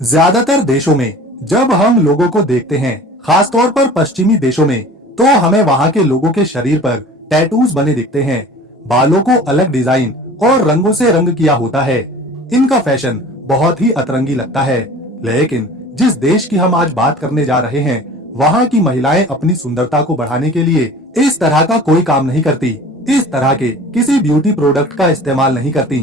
ज्यादातर देशों में जब हम लोगों को देखते हैं, खासतौर पर पश्चिमी देशों में, तो हमें वहाँ के लोगों के शरीर पर टैटूज बने दिखते हैं। बालों को अलग डिजाइन और रंगों से रंग किया होता है। इनका फैशन बहुत ही अतरंगी लगता है। लेकिन जिस देश की हम आज बात करने जा रहे हैं, वहाँ की महिलाएं अपनी सुंदरता को बढ़ाने के लिए इस तरह का कोई काम नहीं करती। इस तरह के किसी ब्यूटी प्रोडक्ट का इस्तेमाल नहीं करती,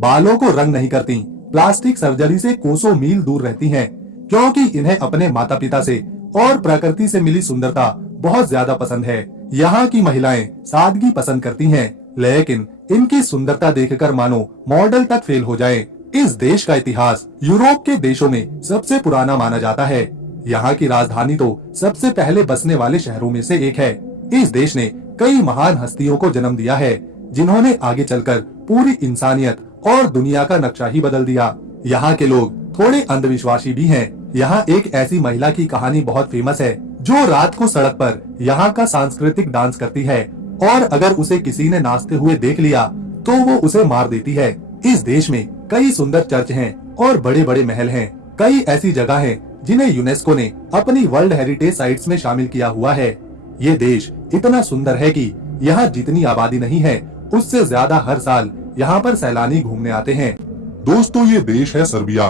बालों को रंग नहीं करती, प्लास्टिक सर्जरी से कोसों मील दूर रहती हैं, क्योंकि इन्हें अपने माता पिता से और प्रकृति से मिली सुंदरता बहुत ज्यादा पसंद है। यहाँ की महिलाएं सादगी पसंद करती हैं, लेकिन इनकी सुंदरता देखकर मानो मॉडल तक फेल हो जाए। इस देश का इतिहास यूरोप के देशों में सबसे पुराना माना जाता है। यहाँ की राजधानी तो सबसे पहले बसने वाले शहरों में से एक है। इस देश ने कई महान हस्तियों को जन्म दिया है, जिन्होंने आगे चलकर पूरी इंसानियत और दुनिया का नक्शा ही बदल दिया। यहाँ के लोग थोड़े अंधविश्वासी भी हैं। यहाँ एक ऐसी महिला की कहानी बहुत फेमस है, जो रात को सड़क पर यहाँ का सांस्कृतिक डांस करती है, और अगर उसे किसी ने नाचते हुए देख लिया तो वो उसे मार देती है। इस देश में कई सुंदर चर्च हैं और बड़े बड़े महल हैं। कई ऐसी जगह हैं जिन्हें यूनेस्को ने अपनी वर्ल्ड हेरिटेज साइट्स में शामिल किया हुआ है। ये देश इतना सुंदर है कि यहाँ जितनी आबादी नहीं है, उससे ज्यादा हर साल यहाँ पर सैलानी घूमने आते हैं। दोस्तों, ये देश है सर्बिया।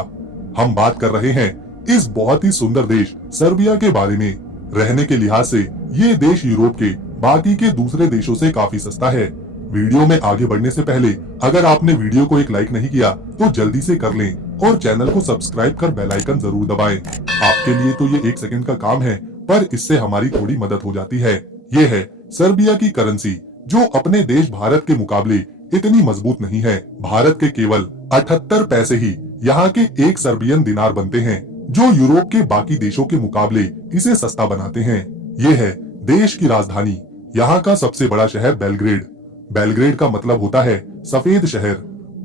हम बात कर रहे हैं इस बहुत ही सुंदर देश सर्बिया के बारे में। रहने के लिहाज से ये देश यूरोप के बाकी के दूसरे देशों से काफी सस्ता है। वीडियो में आगे बढ़ने से पहले अगर आपने वीडियो को एक लाइक नहीं किया तो जल्दी से कर लें और चैनल को सब्सक्राइब कर बेल आइकन जरूर दबाएं। आपके लिए तो ये 1 सेकंड का काम है, पर इससे हमारी थोड़ी मदद हो जाती है। ये है सर्बिया की करेंसी, जो अपने देश भारत के मुकाबले इतनी मजबूत नहीं है। भारत के केवल 78 पैसे ही यहाँ के 1 सर्बियन दिनार बनते हैं, जो यूरोप के बाकी देशों के मुकाबले इसे सस्ता बनाते हैं। ये है देश की राजधानी, यहाँ का सबसे बड़ा शहर बेलग्रेड। बेलग्रेड का मतलब होता है सफेद शहर,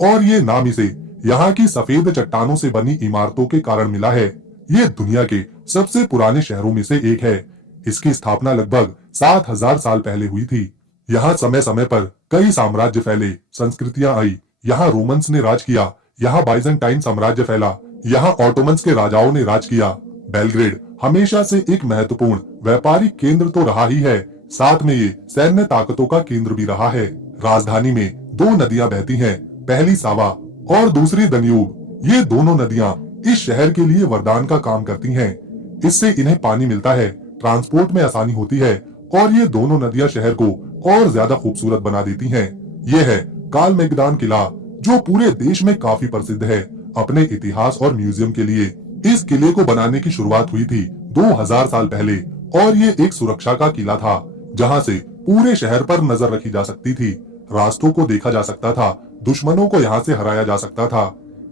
और ये नाम इसे यहाँ की सफेद चट्टानों से बनी इमारतों के कारण मिला है। ये दुनिया के सबसे पुराने शहरों में से एक है। इसकी स्थापना लगभग 7000 साल पहले हुई थी। यहाँ समय समय पर कई साम्राज्य फैले, संस्कृतियां आई। यहाँ रोमन्स ने राज किया, यहाँ बाइजेंटाइन साम्राज्य फैला, यहाँ ऑटोमन्स के राजाओं ने राज किया। बेलग्रेड हमेशा से एक महत्वपूर्ण व्यापारिक केंद्र तो रहा ही है, साथ में ये सैन्य ताकतों का केंद्र भी रहा है। राजधानी में 2 नदियां बहती हैं, पहली सावा और दूसरी दन्यूब। ये दोनों नदियां इस शहर के लिए वरदान का काम करती हैं। इससे इन्हें पानी मिलता है, ट्रांसपोर्ट में आसानी होती है, और ये दोनों नदियां शहर को और ज्यादा खूबसूरत बना देती हैं। ये है काल मेगदान किला, जो पूरे देश में काफी प्रसिद्ध है अपने इतिहास और म्यूजियम के लिए। इस किले को बनाने की शुरुआत हुई थी 2000 साल पहले, और ये एक सुरक्षा का किला था, जहाँ से पूरे शहर पर नजर रखी जा सकती थी, रास्तों को देखा जा सकता था, दुश्मनों को यहाँ से हराया जा सकता था।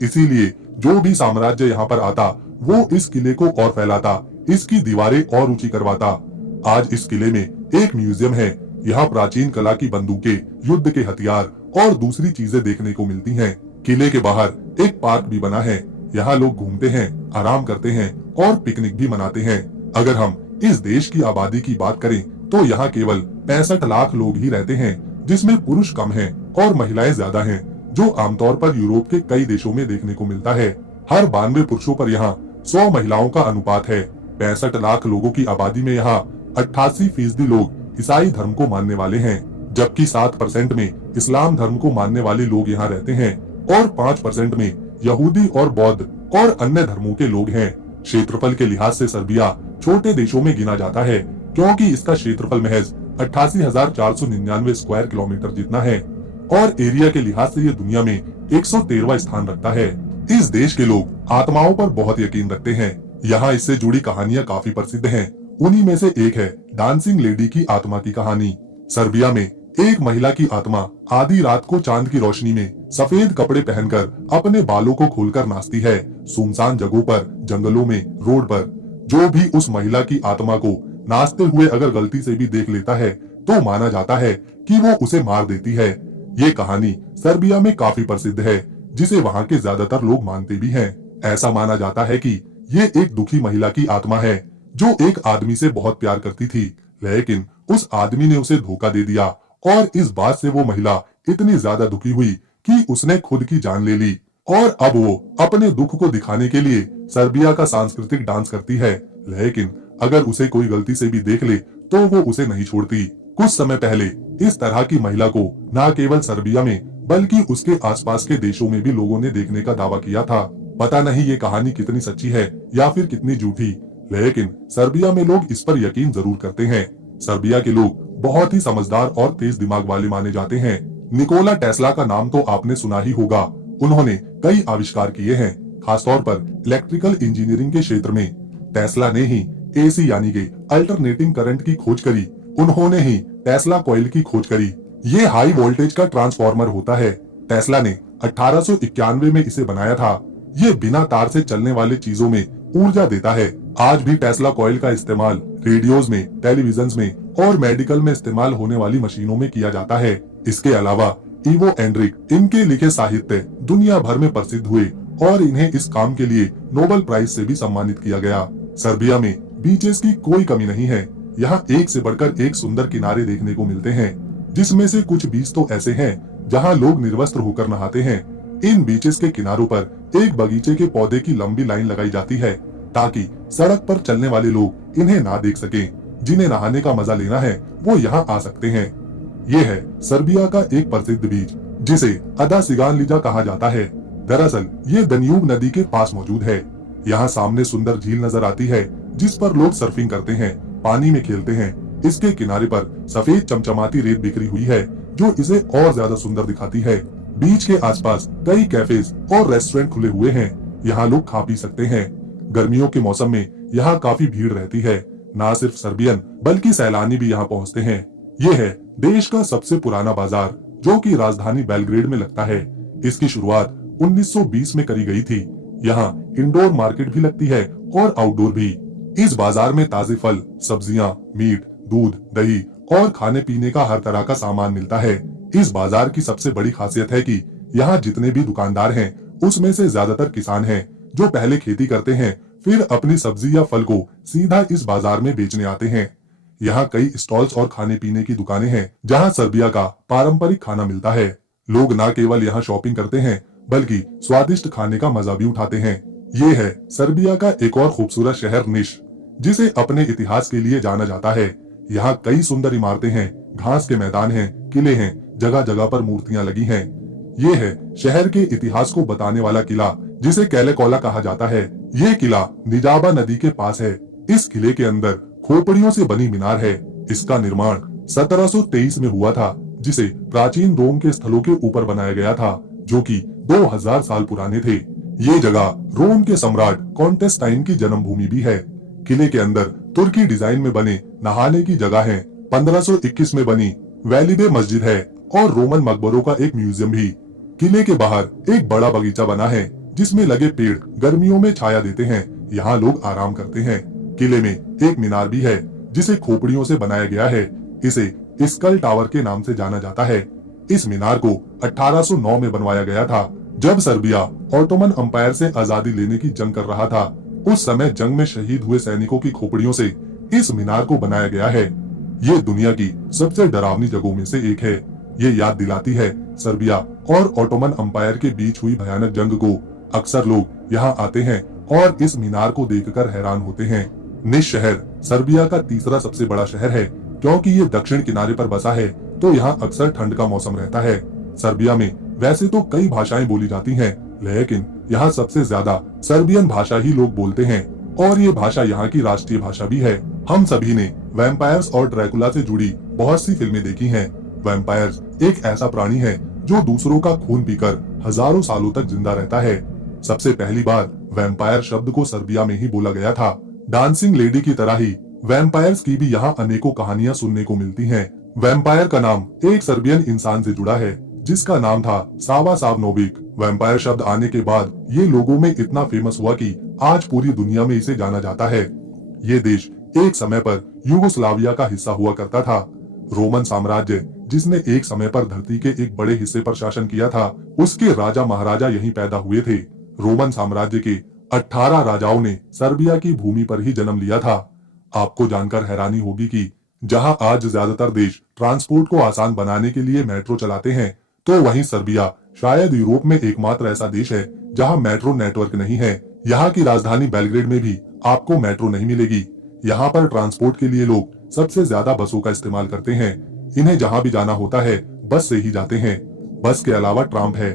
इसीलिए जो भी साम्राज्य यहाँ पर आता, वो इस किले को और फैलाता, इसकी दीवारें और ऊंची करवाता। आज इस किले में एक म्यूजियम है। यहाँ प्राचीन कला की बंदूकें, युद्ध के हथियार और दूसरी चीजें देखने को मिलती हैं। किले के बाहर एक पार्क भी बना है। यहाँ लोग घूमते हैं, आराम करते हैं और पिकनिक भी मनाते हैं। अगर हम इस देश की आबादी की बात करें तो यहाँ केवल 65 लाख लोग ही रहते हैं, जिसमें पुरुष कम हैं और महिलाएं ज्यादा हैं, जो आमतौर पर यूरोप के कई देशों में देखने को मिलता है। हर 92 पुरुषों पर यहाँ 100 महिलाओं का अनुपात है। 65 लाख लोगों की आबादी में यहाँ 88% लोग ईसाई धर्म को मानने वाले हैं, जबकि 7% में इस्लाम धर्म को मानने वाले लोग यहाँ रहते हैं, और 5% में यहूदी और बौद्ध और अन्य धर्मों के लोग हैं। क्षेत्रफल के लिहाज से सर्बिया छोटे देशों में गिना जाता है, क्योंकि इसका क्षेत्रफल महज 88,499 स्क्वायर किलोमीटर जितना है, और एरिया के लिहाज से ये दुनिया में 113वां स्थान रखता है। इस देश के लोग आत्माओं पर बहुत यकीन रखते हैं। यहाँ इससे जुड़ी कहानियां काफी प्रसिद्ध हैं। उन्हीं में से एक है डांसिंग लेडी की आत्मा की कहानी। सर्बिया में एक महिला की आत्मा आधी रात को चांद की रोशनी में सफेद कपड़े पहनकर अपने बालों को खोलकर नाचती है। सुनसान जगहों पर, जंगलों में, रोड पर। जो भी उस महिला की आत्मा को नाचते हुए अगर गलती से भी देख लेता है तो माना जाता है कि वो उसे मार देती है। ये कहानी सर्बिया में काफी प्रसिद्ध है, जिसे वहाँ के ज्यादातर लोग मानते भी हैं। ऐसा माना जाता है कि ये एक दुखी महिला की आत्मा है, जो एक आदमी से बहुत प्यार करती थी, लेकिन उस आदमी ने उसे धोखा दे दिया, और इस बात से वो महिला इतनी ज्यादा दुखी हुई कि उसने खुद की जान ले ली और अब वो अपने दुख को दिखाने के लिए सर्बिया का सांस्कृतिक डांस करती है, लेकिन अगर उसे कोई गलती से भी देख ले तो वो उसे नहीं छोड़ती। कुछ समय पहले इस तरह की महिला को न केवल सर्बिया में बल्कि उसके आसपास के देशों में भी लोगों ने देखने का दावा किया था। पता नहीं ये कहानी कितनी सच्ची है या फिर कितनी झूठी, लेकिन सर्बिया में लोग इस पर यकीन जरूर करते हैं। सर्बिया के लोग बहुत ही समझदार और तेज दिमाग वाले माने जाते हैं। निकोला टेस्ला का नाम तो आपने सुना ही होगा। उन्होंने कई आविष्कार किए हैं, खासतौर पर इलेक्ट्रिकल इंजीनियरिंग के क्षेत्र में। टेस्ला ने ही एसी यानी कि अल्टरनेटिंग करंट की खोज करी। उन्होंने ही टेस्ला कॉइल की खोज करी। ये हाई वोल्टेज का ट्रांसफार्मर होता है। टेस्ला ने 1891 में इसे बनाया था। ये बिना तार से चलने वाले चीजों में ऊर्जा देता है। आज भी टेस्ला कॉइल का इस्तेमाल रेडियोज में, टेलीविजन में और मेडिकल में इस्तेमाल होने वाली मशीनों में किया जाता है। इसके अलावा इवो एंड्रिक, इनके लिखे साहित्य दुनिया भर में प्रसिद्ध हुए और इन्हें इस काम के लिए नोबेल प्राइज से भी सम्मानित किया गया। सर्बिया में बीचेस की कोई कमी नहीं है। यहाँ एक से बढ़कर एक सुंदर किनारे देखने को मिलते हैं, जिसमें से कुछ बीच तो ऐसे हैं जहाँ लोग निर्वस्त्र होकर नहाते हैं। इन बीचेस के किनारों पर एक बगीचे के पौधे की लंबी लाइन लगाई जाती है ताकि सड़क पर चलने वाले लोग इन्हें ना देख सकें। जिन्हें नहाने का मजा लेना है वो यहाँ आ सकते हैं। ये है सर्बिया का एक प्रसिद्ध बीच, जिसे अदा सिगानलिजा कहा जाता है। दरअसल ये दन्यूब नदी के पास मौजूद है। यहाँ सामने सुंदर झील नजर आती है, जिस पर लोग सर्फिंग करते हैं, पानी में खेलते हैं। इसके किनारे पर सफेद चमचमाती रेत बिखरी हुई है, जो इसे और ज्यादा सुंदर दिखाती है। बीच के आसपास कई कैफेज और रेस्टोरेंट खुले हुए हैं। यहाँ लोग खा पी सकते हैं। गर्मियों के मौसम में यहाँ काफी भीड़ रहती है। न सिर्फ सर्बियन बल्कि सैलानी भी यहाँ पहुँचते हैं। ये है देश का सबसे पुराना बाजार, जो कि राजधानी बेलग्रेड में लगता है। इसकी शुरुआत 1920 में करी गई थी। यहाँ इंडोर मार्केट भी लगती है और आउटडोर भी। इस बाजार में ताजे फल, सब्जियां, मीट, दूध, दही और खाने पीने का हर तरह का सामान मिलता है। इस बाजार की सबसे बड़ी खासियत है कि यहाँ जितने भी दुकानदार हैं, उसमें से ज्यादातर किसान हैं, जो पहले खेती करते हैं, फिर अपनी सब्जी या फल को सीधा इस बाजार में बेचने आते हैं। यहाँ कई स्टॉल्स और खाने पीने की दुकानें हैं, जहाँ सर्बिया का पारंपरिक खाना मिलता है। लोग न केवल यहाँ शॉपिंग करते हैं, बल्कि स्वादिष्ट खाने का मजा भी उठाते हैं। ये है सर्बिया का एक और खूबसूरत शहर निश, जिसे अपने इतिहास के लिए जाना जाता है। यहाँ कई सुंदर इमारतें हैं, घास के मैदान हैं, किले हैं, जगह जगह पर मूर्तियां लगी हैं। ये है शहर के इतिहास को बताने वाला किला, जिसे कैलेकोला कहा जाता है। ये किला निजाबा नदी के पास है। इस किले के अंदर खोपड़ियों से बनी मीनार है। इसका निर्माण 1723 में हुआ था, जिसे प्राचीन रोम के स्थलों के ऊपर बनाया गया था, जो कि 2000 साल पुराने थे। ये जगह रोम के सम्राट कॉन्टेस्टाइन की जन्मभूमि भी है। किले के अंदर तुर्की डिजाइन में बने नहाने की जगह है। 1521 में बनी वैलिबे मस्जिद है और रोमन मकबरों का एक म्यूजियम भी। किले के बाहर एक बड़ा बगीचा बना है, जिसमें लगे पेड़ गर्मियों में छाया देते हैं। यहाँ लोग आराम करते हैं। किले में एक मीनार भी है, जिसे खोपड़ियों से बनाया गया है। इसे स्कल टावर के नाम से जाना जाता है। इस मीनार को 1809 में बनवाया गया था, जब सर्बिया ऑटोमन अंपायर से आजादी लेने की जंग कर रहा था। उस समय जंग में शहीद हुए सैनिकों की खोपड़ियों से इस मीनार को बनाया गया है। ये दुनिया की सबसे डरावनी जगहों में से एक है। ये याद दिलाती है सर्बिया और ऑटोमन अंपायर के बीच हुई भयानक जंग को। अक्सर लोग यहाँ आते हैं और इस मीनार को देखकर हैरान होते हैं। निश शहर सर्बिया का तीसरा सबसे बड़ा शहर है। क्योंकि ये दक्षिण किनारे पर बसा है, तो यहाँ अक्सर ठंड का मौसम रहता है। सर्बिया में वैसे तो कई भाषाएं बोली जाती हैं, लेकिन यहाँ सबसे ज्यादा सर्बियन भाषा ही लोग बोलते हैं और ये भाषा यहाँ की राष्ट्रीय भाषा भी है। हम सभी ने वैम्पायर्स और ड्रैकुला से जुड़ी बहुत सी फिल्में देखी हैं। वैम्पायर्स एक ऐसा प्राणी है जो दूसरों का खून पीकर हजारों सालों तक जिंदा रहता है। सबसे पहली बार वैम्पायर शब्द को सर्बिया में ही बोला गया था। डांसिंग लेडी की तरह ही वैम्पायर्स की भी यहाँ अनेकों कहानियां सुनने को मिलती हैं। वैम्पायर का नाम एक सर्बियन इंसान से जुड़ा है, जिसका नाम था सावा सावनोविक। वैम्पायर शब्द आने के बाद ये लोगों में इतना फेमस हुआ कि आज पूरी दुनिया में इसे जाना जाता है। ये देश एक समय पर यूगोस्लाविया का हिस्सा हुआ करता था। रोमन साम्राज्य, जिसने एक समय पर धरती के एक बड़े हिस्से पर शासन किया था, उसके राजा महाराजा यहीं पैदा हुए थे। रोमन साम्राज्य के 18 राजाओं ने सर्बिया की भूमि पर ही जन्म लिया था। आपको जानकर हैरानी होगी कि जहां आज ज्यादातर देश ट्रांसपोर्ट को आसान बनाने के लिए मेट्रो चलाते हैं, तो वहीं सर्बिया शायद यूरोप में एकमात्र ऐसा देश है जहां मेट्रो नेटवर्क नहीं है। यहाँ की राजधानी बेलग्रेड में भी आपको मेट्रो नहीं मिलेगी। यहाँ पर ट्रांसपोर्ट के लिए लोग सबसे ज्यादा बसों का इस्तेमाल करते हैं। इन्हें जहाँ भी जाना होता है बस से ही जाते हैं। बस के अलावा ट्राम है।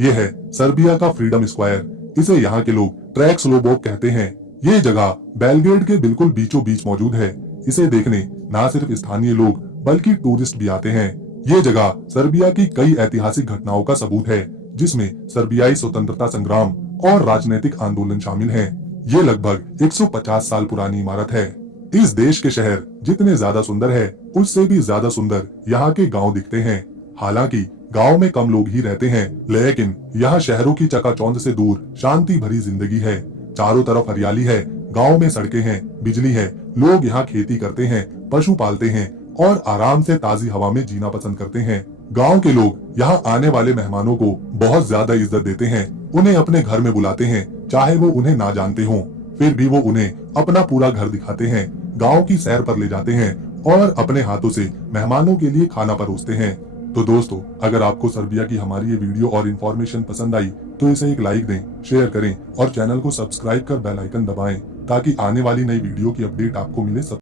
ये है सर्बिया का फ्रीडम स्क्वायर। इसे यहाँ के लोग ट्रैक स्लोबोक कहते हैं। ये जगह बेलग्रेड के बिल्कुल बीचों बीच मौजूद है। इसे देखने न सिर्फ स्थानीय लोग बल्कि टूरिस्ट भी आते हैं। ये जगह सर्बिया की कई ऐतिहासिक घटनाओं का सबूत है, जिसमें सर्बियाई स्वतंत्रता संग्राम और राजनीतिक आंदोलन शामिल हैं। ये लगभग 150 साल पुरानी इमारत है। इस देश के शहर जितने ज्यादा सुंदर है, उससे भी ज्यादा सुंदर यहाँ के गांव दिखते हैं। हालांकि गांव में कम लोग ही रहते हैं, लेकिन यहाँ शहरों की चकाचौंध से दूर शांति भरी जिंदगी है। चारों तरफ हरियाली है, गांव में सड़कें हैं, बिजली है, लोग यहाँ खेती करते हैं, पशु पालते हैं और आराम से ताजी हवा में जीना पसंद करते हैं। गांव के लोग यहाँ आने वाले मेहमानों को बहुत ज्यादा इज्जत देते हैं। उन्हें अपने घर में बुलाते हैं, चाहे वो उन्हें ना जानते हों। फिर भी वो उन्हें अपना पूरा घर दिखाते हैं, गांव की सैर पर ले जाते हैं और अपने हाथों से मेहमानों के लिए खाना परोसते हैं। तो दोस्तों, अगर आपको सर्बिया की हमारी ये वीडियो और इन्फॉर्मेशन पसंद आई तो इसे एक लाइक दें, शेयर करें और चैनल को सब्सक्राइब कर बेल आइकन दबाएं, ताकि आने वाली नई वीडियो की अपडेट आपको मिले।